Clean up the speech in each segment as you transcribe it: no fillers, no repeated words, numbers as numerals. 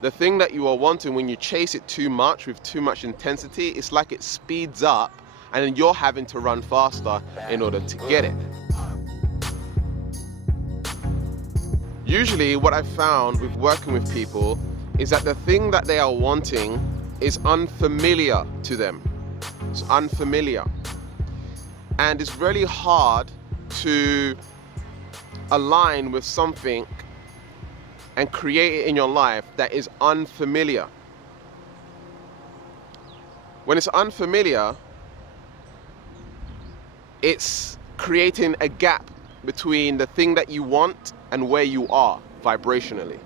The thing that you are wanting, when you chase it too much with too much intensity, it's like it speeds up and then you're having to run faster in order to get it. Usually what I've found with working with people is that the thing that they are wanting is unfamiliar to them. It's unfamiliar. And it's really hard to align with something and create it in your life that is unfamiliar. When it's unfamiliar, it's creating a gap between the thing that you want and where you are vibrationally.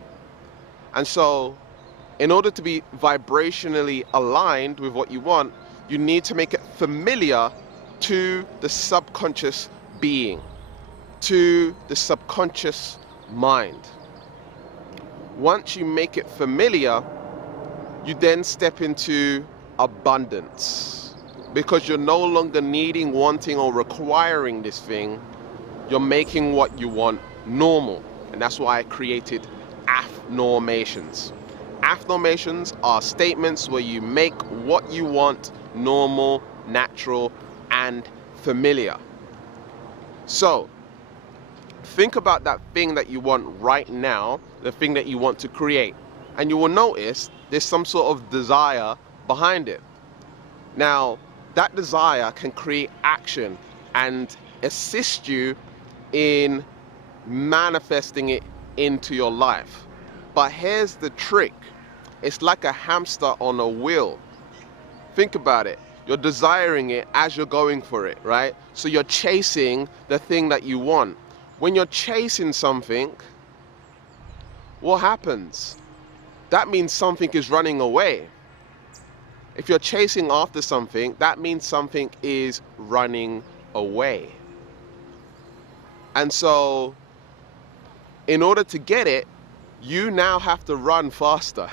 And so, in order to be vibrationally aligned with what you want, you need to make it familiar to the subconscious being, to the subconscious mind. Once you make it familiar, you then step into abundance, because you're no longer needing, wanting, or requiring this thing. You're making what you want normal. And that's why I created affirmations. Affirmations are statements where you make what you want normal, natural, and familiar. So, think about that thing that you want right now, the thing that you want to create, and you will notice there's some sort of desire behind it. Now, that desire can create action and assist you in manifesting it into your life. But here's the trick. It's like a hamster on a wheel. Think about it. You're desiring it as you're going for it, right? So you're chasing the thing that you want. When you're chasing something, what happens? That means something is running away. If you're chasing after something, that means something is running away. And so, in order to get it, you now have to run faster.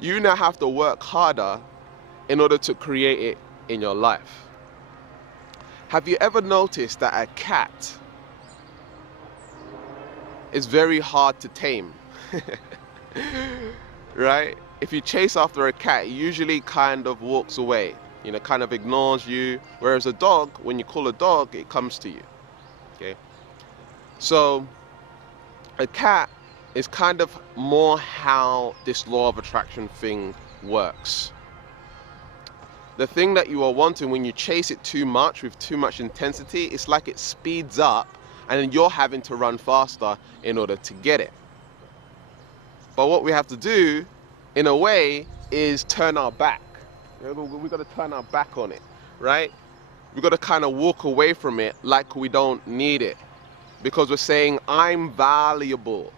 You now have to work harder in order to create it in your life. Have you ever noticed that a cat is very hard to tame? Right? If you chase after a cat, it usually kind of walks away, kind of ignores you. Whereas a dog, when you call a dog, it comes to you. Okay? So, a cat is kind of more how this law of attraction thing works. The thing that you are wanting, when you chase it too much with too much intensity, it's like it speeds up and then you're having to run faster in order to get it. But what we have to do, in a way, is turn our back. We've got to turn our back on it, right? We've got to kind of walk away from it like we don't need it. Because we're saying, I'm valuable.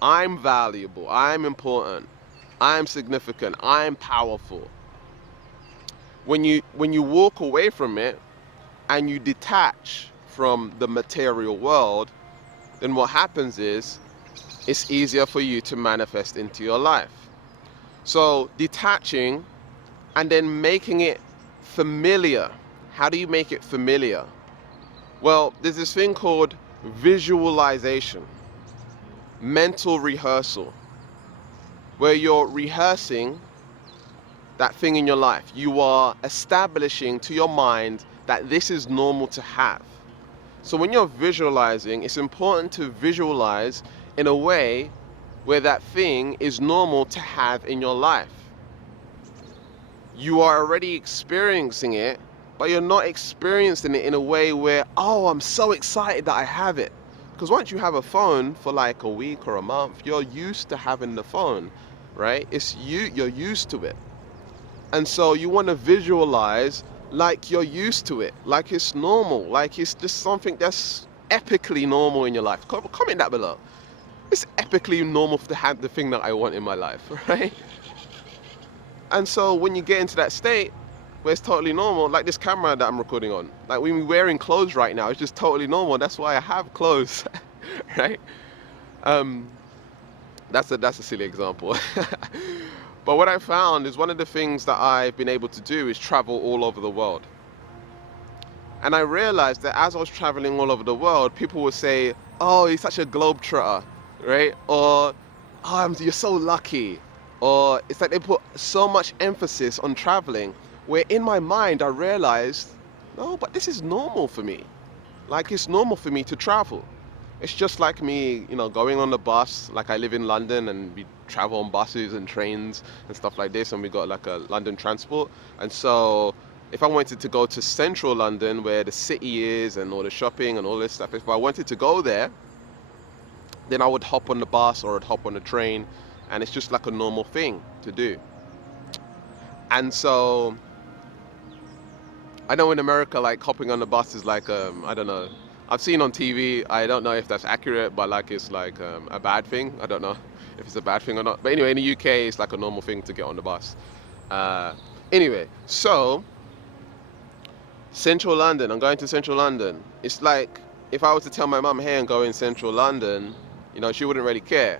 I'm valuable. I'm important. I'm significant. I'm powerful. When you walk away from it and you detach from the material world, then what happens is it's easier for you to manifest into your life. So detaching and then making it familiar. How do you make it familiar? Well, there's this thing called visualization, mental rehearsal, where you're rehearsing that thing in your life. You are establishing to your mind that this is normal to have. So when you're visualizing, it's important to visualize in a way where that thing is normal to have in your life. You are already experiencing it, but you're not experiencing it in a way where, oh, I'm so excited that I have it. Because once you have a phone for like a week or a month, you're used to having the phone, right? You're used to it. And so you want to visualize like you're used to it, like it's normal, like it's just something that's epically normal in your life. Comment that below. It's epically normal to have the thing that I want in my life, right? And so when you get into that state where it's totally normal, like this camera that I'm recording on, like when we're wearing clothes right now, it's just totally normal. That's why I have clothes, right? That's a silly example. But what I found is one of the things that I've been able to do is travel all over the world. And I realized that as I was traveling all over the world, people would say, oh, he's such a globetrotter, right? Or, oh, you're so lucky. Or it's like they put so much emphasis on traveling, where in my mind I realized, no, but this is normal for me. Like, it's normal for me to travel. It's just like me, going on the bus. Like, I live in London and we travel on buses and trains and stuff like this, and we got like a London transport. And so if I wanted to go to central London where the city is and all the shopping and all this stuff, if I wanted to go there, then I would hop on the bus or I'd hop on the train, and it's just like a normal thing to do. And so I know in America, like, hopping on the bus is like, I don't know. I've seen on TV, I don't know if that's accurate, but like it's like a bad thing. I don't know if it's a bad thing or not. But anyway, in the UK, it's like a normal thing to get on the bus. Anyway, so central London, I'm going to central London. It's like if I was to tell my mum, hey, I'm going central London, she wouldn't really care.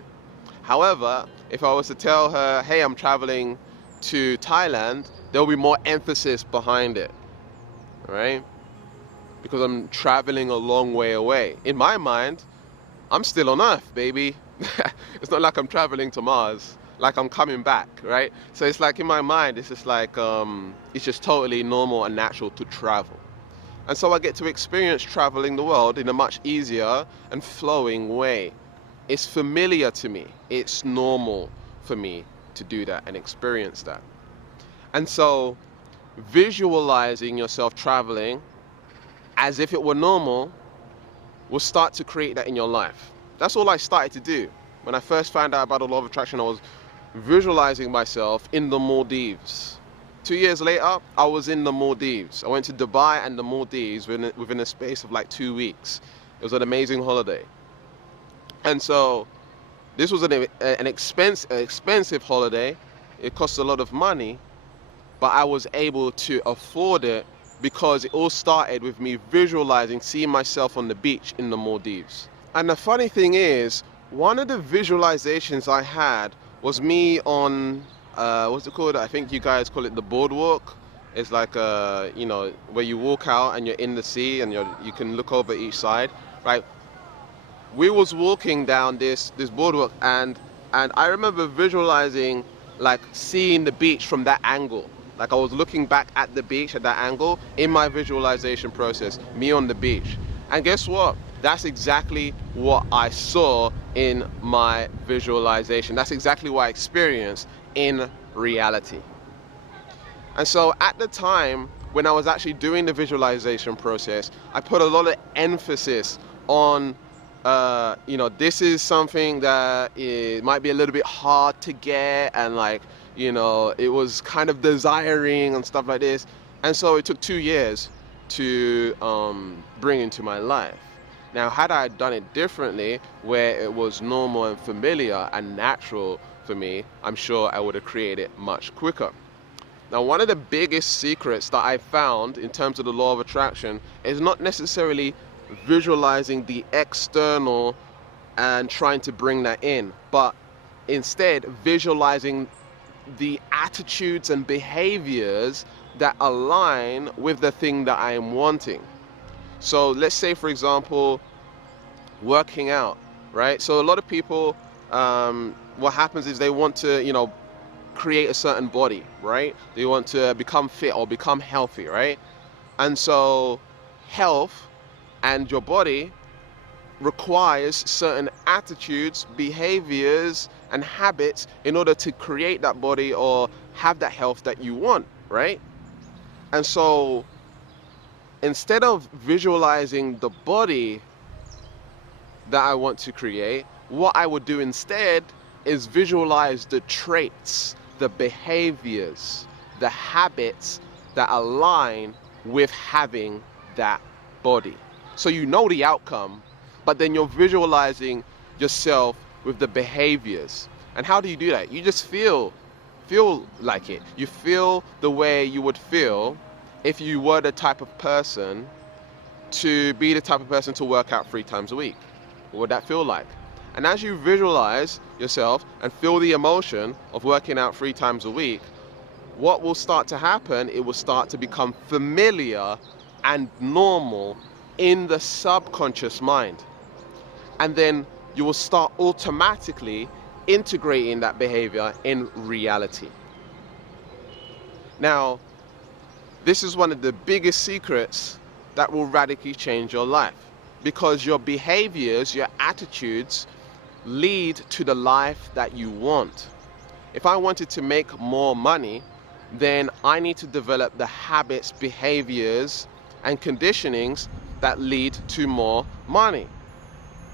However, if I was to tell her, hey, I'm traveling to Thailand, there'll be more emphasis behind it, right? Because I'm traveling a long way away. In my mind, I'm still on Earth, baby. It's not like I'm traveling to Mars, like I'm coming back, right? So it's like in my mind, it's just like, it's just totally normal and natural to travel. And so I get to experience traveling the world in a much easier and flowing way. It's familiar to me. It's normal for me to do that and experience that. And so visualizing yourself traveling as if it were normal will start to create that in your life. That's all I started to do. When I first found out about the law of attraction, I was visualizing myself in the Maldives. 2 years later, I was in the Maldives. I went to Dubai and the Maldives within a space of like 2 weeks. It was an amazing holiday. And so this was an expensive holiday. It cost a lot of money, but I was able to afford it because it all started with me visualizing, seeing myself on the beach in the Maldives. And the funny thing is, one of the visualizations I had was me on, what's it called? I think you guys call it the boardwalk. It's like, where you walk out and you're in the sea and you can look over each side, right? We was walking down this boardwalk, and I remember visualizing, like, seeing the beach from that angle. Like, I was looking back at the beach at that angle in my visualization process, me on the beach. And guess what? That's exactly what I saw in my visualization. That's exactly what I experienced in reality. And so at the time when I was actually doing the visualization process, I put a lot of emphasis on this is something that it might be a little bit hard to get, and like, it was kind of desiring and stuff like this. And so it took 2 years to bring into my life. Now, had I done it differently, where it was normal and familiar and natural for me, I'm sure I would have created it much quicker. Now, one of the biggest secrets that I found in terms of the law of attraction is not necessarily visualizing the external and trying to bring that in, but instead visualizing the attitudes and behaviors that align with the thing that I am wanting. So let's say, for example, working out, right? So a lot of people, what happens is they want to, create a certain body, right? They want to become fit or become healthy, right? And so health and your body requires certain attitudes, behaviors, and habits in order to create that body or have that health that you want, right? And so instead of visualizing the body that I want to create, what I would do instead is visualize the traits, the behaviors, the habits that align with having that body. So you know the outcome, but then you're visualizing yourself with the behaviors. And how do you do that? You just feel like it. You feel the way you would feel if you were the type of person to be the type of person to work out 3 times a week. What would that feel like? And as you visualize yourself and feel the emotion of working out 3 times a week, what will start to happen? It will start to become familiar and normal in the subconscious mind. And then you will start automatically integrating that behavior in reality. Now, this is one of the biggest secrets that will radically change your life, because your behaviors, your attitudes lead to the life that you want. If I wanted to make more money, then I need to develop the habits, behaviors, and conditionings that lead to more money.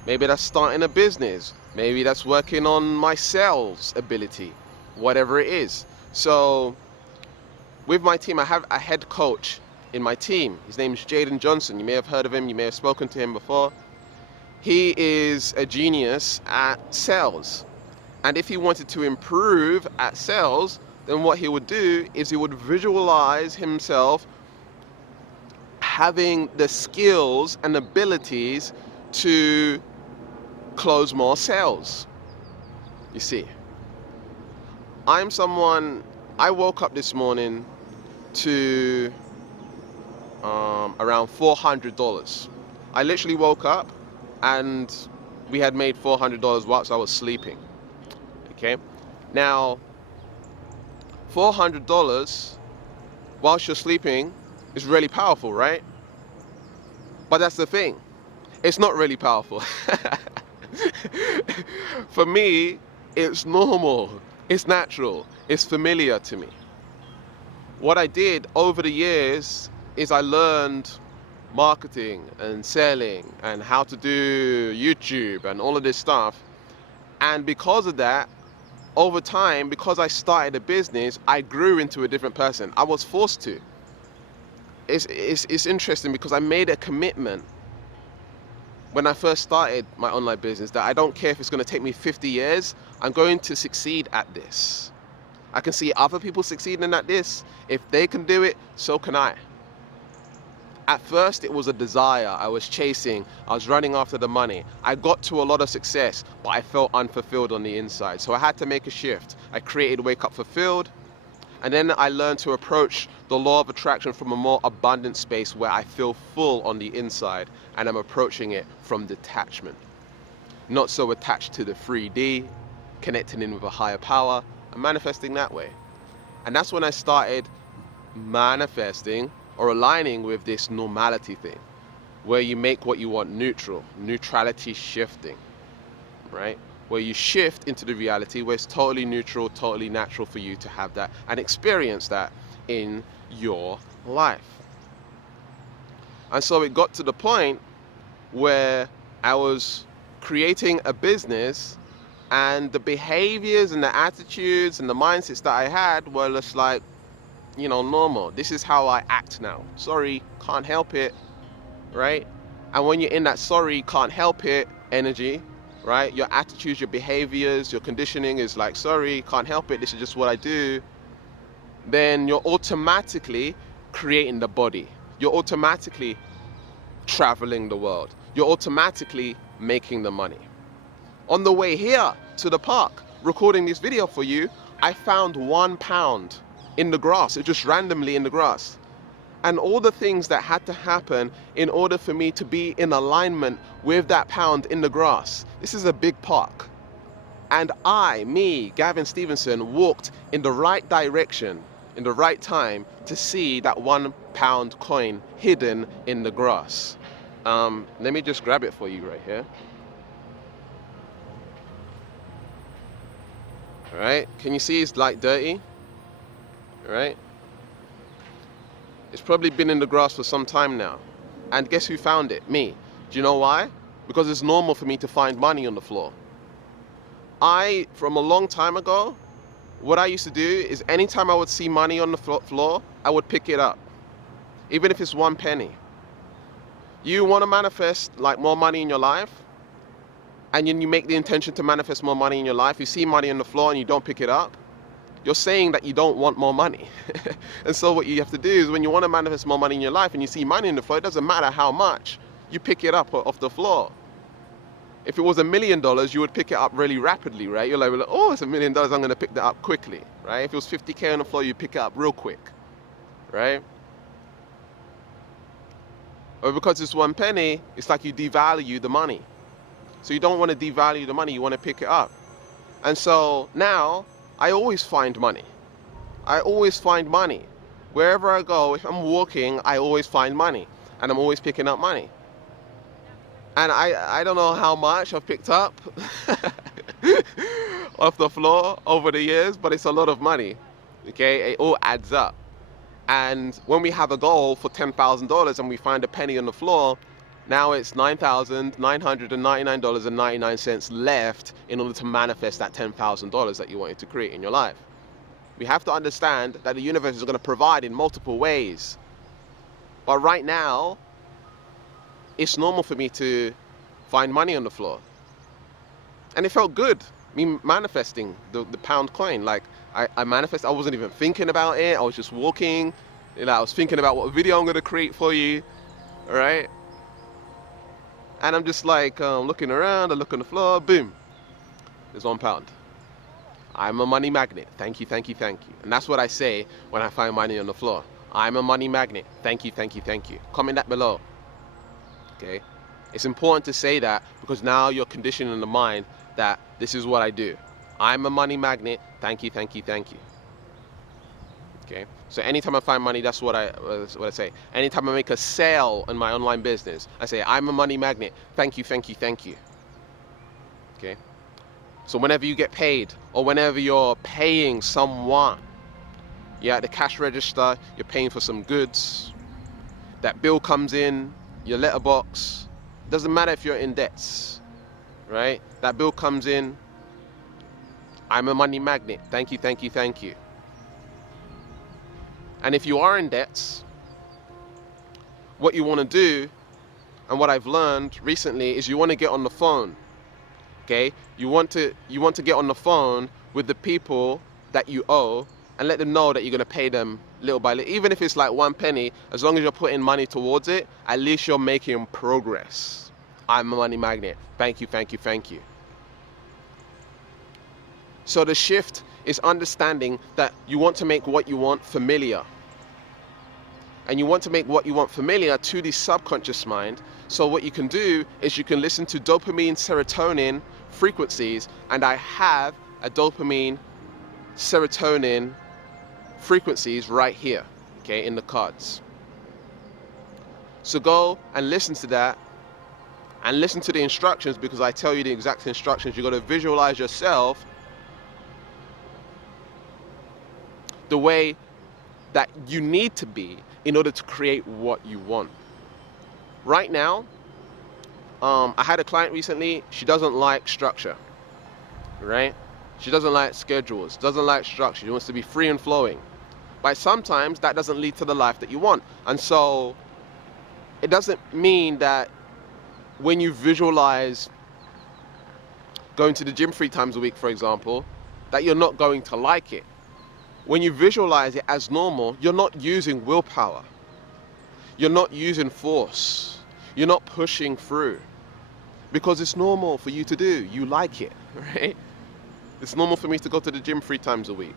Maybe that's starting a business. Maybe that's working on my sales ability, whatever it is. So with my team, I have a head coach in my team. His name is Jaden Johnson. You may have heard of him. You may have spoken to him before. He is a genius at sales. And if he wanted to improve at sales, then what he would do is he would visualize himself having the skills and abilities to close more sales. You see, I woke up this morning to around $400. I literally woke up and we had made $400 whilst I was sleeping. Okay, now $400 whilst you're sleeping is really powerful, right? But that's the thing, it's not really powerful. For me, it's normal, it's natural, it's familiar to me. What I did over the years is I learned marketing and selling and how to do YouTube and all of this stuff. And because of that, over time, because I started a business, I grew into a different person. I was forced to. It's interesting because I made a commitment when I first started my online business that I don't care if it's going to take me 50 years, I'm going to succeed at this. I can see other people succeeding at this. If they can do it, so can I. At first, it was a desire. I was chasing, I was running after the money. I got to a lot of success, but I felt unfulfilled on the inside. So I had to make a shift. I created Wake Up Fulfilled. And then I learned to approach the law of attraction from a more abundant space where I feel full on the inside and I'm approaching it from detachment. Not so attached to the 3D, connecting in with a higher power and manifesting that way. And that's when I started manifesting or aligning with this normality thing, where you make what you want neutral, neutrality shifting, right? Where you shift into the reality where it's totally neutral, totally natural for you to have that and experience that in your life. And so it got to the point where I was creating a business and the behaviors and the attitudes and the mindsets that I had were just like, normal. This is how I act now. Sorry, can't help it, right? And when you're in that sorry, can't help it energy, right? Your attitudes, your behaviors, your conditioning is like, sorry, can't help it, this is just what I do. Then you're automatically creating the body. You're automatically traveling the world. You're automatically making the money. On the way here to the park, recording this video for you, I found £1 in the grass. It just randomly in the grass. And all the things that had to happen in order for me to be in alignment with that pound in the grass. This is a big park. And Gavin Stevenson, walked in the right direction, in the right time to see that £1 coin hidden in the grass. Let me just grab it for you right here. All right, can you see it's like dirty? All right. It's probably been in the grass for some time now. And guess who found it? Me. Do you know why? Because it's normal for me to find money on the floor. From a long time ago, what I used to do is anytime I would see money on the floor, I would pick it up. Even if it's 1 penny. You want to manifest like more money in your life? And then you make the intention to manifest more money in your life. You see money on the floor and you don't pick it up. You're saying that you don't want more money. And so what you have to do is when you want to manifest more money in your life and you see money in the floor, it doesn't matter how much, you pick it up off the floor. If it was $1 million, you would pick it up really rapidly, right? You're like, oh, it's $1 million, I'm going to pick that up quickly, right? If it was 50K on the floor, you pick it up real quick, right? Or because it's 1 penny, it's like you devalue the money. So you don't want to devalue the money, you want to pick it up. And so now I always find money. I always find money. Wherever I go, if I'm walking, I always find money. And I'm always picking up money. And I don't know how much I've picked up off the floor over the years, but it's a lot of money. Okay, it all adds up. And when we have a goal for $10,000 and we find a penny on the floor, now it's $9,999.99 left in order to manifest that $10,000 that you wanted to create in your life. We have to understand that the universe is going to provide in multiple ways. But right now, it's normal for me to find money on the floor. And it felt good, me manifesting the pound coin. Like, I manifested, I wasn't even thinking about it. I was just walking. You know, I was thinking about what video I'm going to create for you. All right? And I'm just like looking around, I look on the floor, boom, there's £1. I'm a money magnet. Thank you, thank you, thank you. And that's what I say when I find money on the floor. I'm a money magnet. Thank you, thank you, thank you. Comment that below. Okay? It's important to say that because now you're conditioning the mind that this is what I do. I'm a money magnet. Thank you, thank you, thank you. Okay? So anytime I find money, that's what I say. Anytime I make a sale in my online business, I say, I'm a money magnet. Thank you, thank you, thank you. Okay? So whenever you get paid or whenever you're paying someone, you're at the cash register, you're paying for some goods, that bill comes in, your letterbox, doesn't matter if you're in debts, right? That bill comes in, I'm a money magnet. Thank you, thank you, thank you. And if you are in debts, what you want to do, and what I've learned recently, is you want to get on the phone. Okay? You want to get on the phone with the people that you owe and let them know that you're going to pay them little by little. Even if it's like 1 penny, as long as you're putting money towards it, at least you're making progress. I'm a money magnet. Thank you, thank you, thank you. So the shift is understanding that you want to make what you want familiar. And you want to make what you want familiar to the subconscious mind. So what you can do is you can listen to dopamine, serotonin frequencies, and I have a dopamine, serotonin frequencies right here, okay, in the cards. So go and listen to that and listen to the instructions, because I tell you the exact instructions. You've got to visualize yourself the way that you need to be in order to create what you want. Right now, I had a client recently, she doesn't like structure, right? She doesn't like schedules, doesn't like structure. She wants to be free and flowing. But sometimes that doesn't lead to the life that you want. And so it doesn't mean that when you visualize going to the gym 3 times a week, for example, that you're not going to like it. When you visualize it as normal, you're not using willpower. You're not using force. You're not pushing through. Because it's normal for you to do. You like it, right? It's normal for me to go to the gym 3 times a week.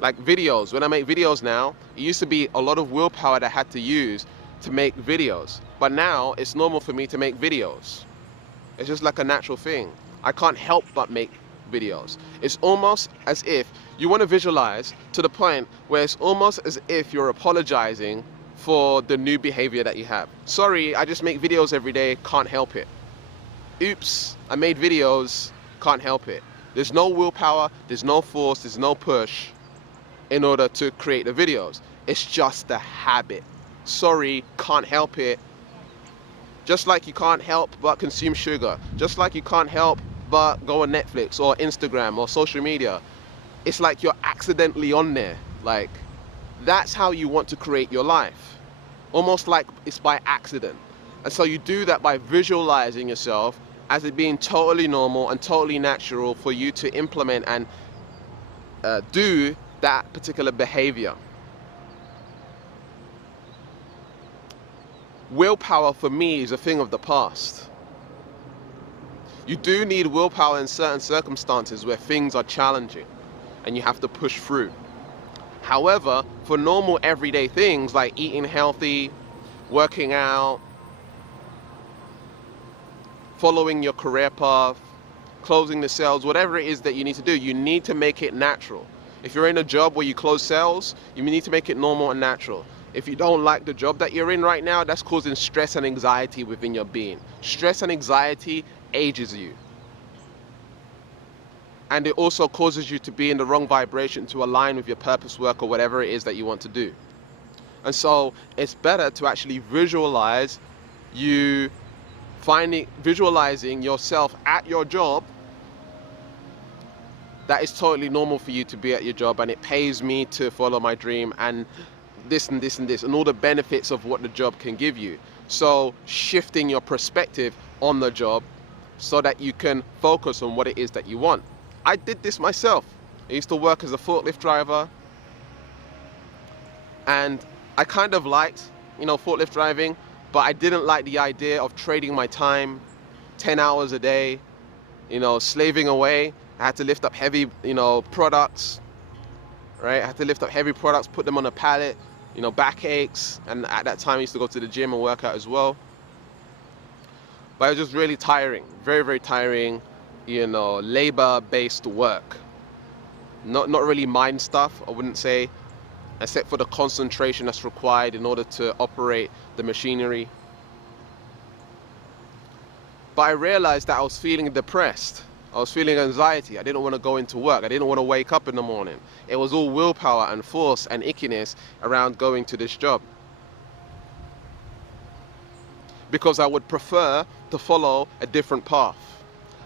Like videos, when I make videos now, it used to be a lot of willpower that I had to use to make videos. But now it's normal for me to make videos. It's just like a natural thing. I can't help but make videos. It's almost as if you want to visualize to the point where it's almost as if you're apologizing for the new behavior that you have. Sorry, I just make videos every day, can't help it. Oops, I made videos, can't help it. There's no willpower, there's no force, there's no push in order to create the videos. It's just a habit. Sorry, can't help it. Just like you can't help but consume sugar. Just like you can't help but go on Netflix or Instagram or social media. It's like you're accidentally on there. Like, that's how you want to create your life. Almost like it's by accident. And so you do that by visualizing yourself as it being totally normal and totally natural for you to implement and do that particular behavior. Willpower for me is a thing of the past. You do need willpower in certain circumstances where things are challenging and you have to push through. However, for normal everyday things like eating healthy, working out, following your career path, closing the sales, whatever it is that you need to do, you need to make it natural. If you're in a job where you close sales, you need to make it normal and natural. If you don't like the job that you're in right now, that's causing stress and anxiety within your being. Stress and anxiety ages you. And it also causes you to be in the wrong vibration to align with your purpose work or whatever it is that you want to do. And so it's better to actually visualize visualizing yourself at your job. That is totally normal for you to be at your job, and it pays me to follow my dream, and this and this and this, and all the benefits of what the job can give you. So shifting your perspective on the job so that you can focus on what it is that you want. I did this myself. I used to work as a forklift driver, and I kind of liked, forklift driving, but I didn't like the idea of trading my time 10 hours a day, slaving away. I had to lift up heavy, products, right? I had to lift up heavy products, put them on a pallet, backaches. And at that time, I used to go to the gym and work out as well. But it was just really tiring, very, very tiring, labor-based work. Not really mind stuff, I wouldn't say, except for the concentration that's required in order to operate the machinery. But I realized that I was feeling depressed. I was feeling anxiety. I didn't want to go into work. I didn't want to wake up in the morning. It was all willpower and force and ickiness around going to this job. Because I would prefer to follow a different path.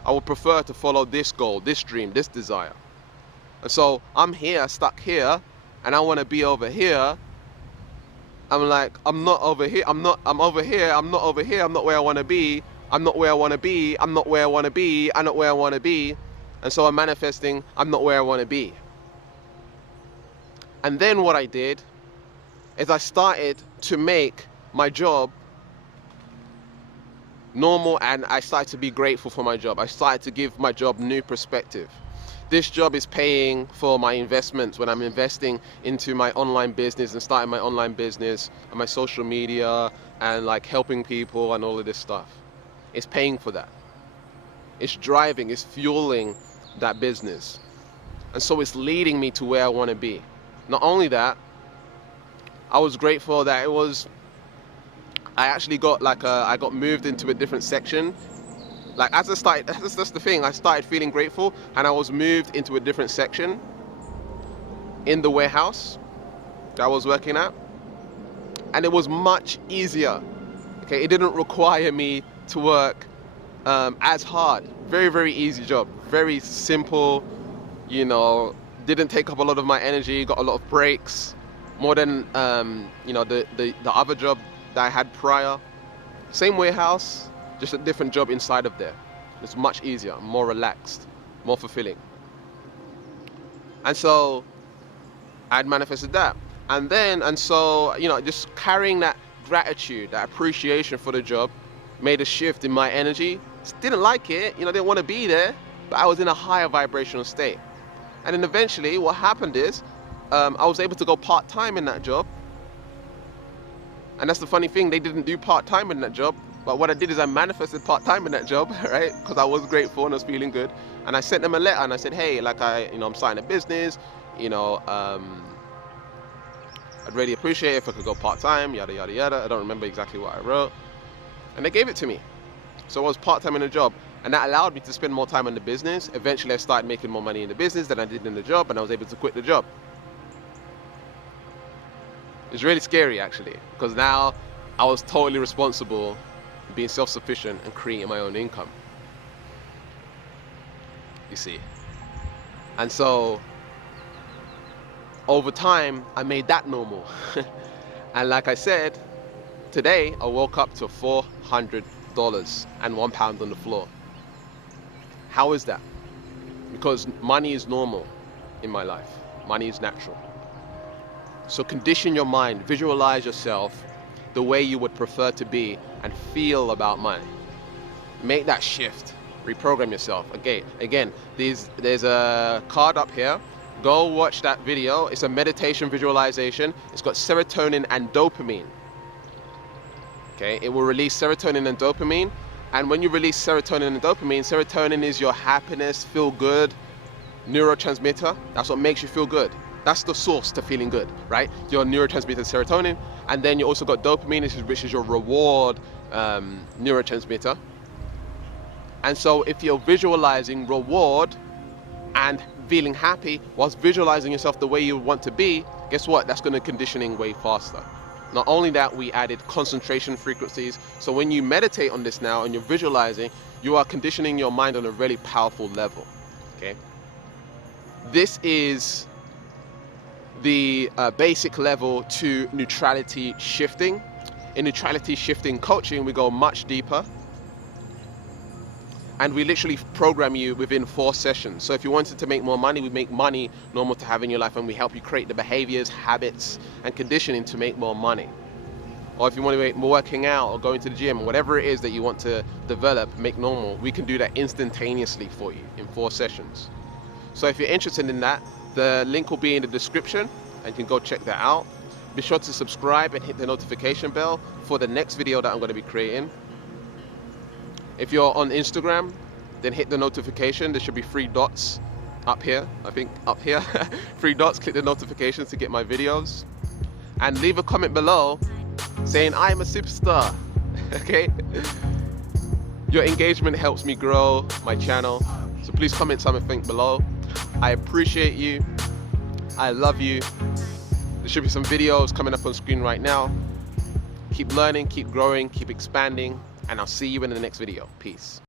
I would prefer to follow this goal, this dream, this desire. And so I'm here, stuck here, and I want to be over here. I'm like, I'm not over here. I'm over here. I'm not over here. I'm not where I want to be. I'm not where I want to be. I'm not where I want to be. I'm not where I want to be. And so I'm manifesting, I'm not where I want to be. And then what I did is I started to make my job normal, and I started to be grateful for my job. I started to give my job new perspective. This job is paying for my investments when I'm investing into my online business and starting my online business and my social media and like helping people and all of this stuff. It's paying for that. It's driving, it's fueling that business. And so it's leading me to where I want to be. Not only that, I was grateful that I actually got I got moved into a different section. Like as I started, that's the thing, I started feeling grateful and I was moved into a different section in the warehouse that I was working at. And it was much easier. Okay, it didn't require me to work as hard. Very, very easy job. Very simple, didn't take up a lot of my energy, got a lot of breaks. More than, the other job that I had prior. Same warehouse, just a different job inside of there. It's much easier, more relaxed, more fulfilling. And so I'd manifested that. And so, just carrying that gratitude, that appreciation for the job made a shift in my energy. Didn't like it, didn't want to be there, but I was in a higher vibrational state. And then eventually what happened is, I was able to go part-time in that job. And that's the funny thing, they didn't do part-time in that job. But what I did is I manifested part-time in that job, right? Because I was grateful and I was feeling good. And I sent them a letter and I said, hey, I'm starting a business, I'd really appreciate it if I could go part-time, yada, yada, yada. I don't remember exactly what I wrote. And they gave it to me. So I was part-time in the job. And that allowed me to spend more time in the business. Eventually I started making more money in the business than I did in the job, and I was able to quit the job. It's really scary actually, because now I was totally responsible, being self-sufficient and creating my own income. You see. And so over time, I made that normal. And like I said, today I woke up to $400 and £1 on the floor. How is that? Because money is normal in my life. Money is natural. So condition your mind, visualize yourself the way you would prefer to be and feel about money. Make that shift, reprogram yourself. Again, there's a card up here. Go watch that video. It's a meditation visualization. It's got serotonin and dopamine. Okay, it will release serotonin and dopamine, And when you release serotonin and dopamine, serotonin is your happiness, feel good neurotransmitter. That's what makes you feel good. That's the source to feeling good, right? Your neurotransmitter serotonin, and then you also got dopamine, which is your reward neurotransmitter. And so if you're visualizing reward and feeling happy whilst visualizing yourself the way you want to be, guess what? That's going to conditioning way faster. Not only that, we added concentration frequencies. So when you meditate on this now and you're visualizing, you are conditioning your mind on a really powerful level. Okay. This is the basic level to neutrality shifting. In neutrality shifting coaching, we go much deeper. And we literally program you within 4 sessions. So if you wanted to make more money, we make money normal to have in your life, and we help you create the behaviors, habits, and conditioning to make more money. Or if you want to make more working out or going to the gym, whatever it is that you want to develop, make normal, we can do that instantaneously for you in 4 sessions. So if you're interested in that, the link will be in the description and you can go check that out. Be sure to subscribe and hit the notification bell for the next video that I'm going to be creating. If you're on Instagram, then hit the notification. There should be 3 dots up here, I think up here. 3 dots, click the notifications to get my videos. And leave a comment below saying I'm a superstar, okay? Your engagement helps me grow my channel. So please comment something below. I appreciate you. I love you. There should be some videos coming up on screen right now. Keep learning, keep growing, keep expanding. And I'll see you in the next video. Peace.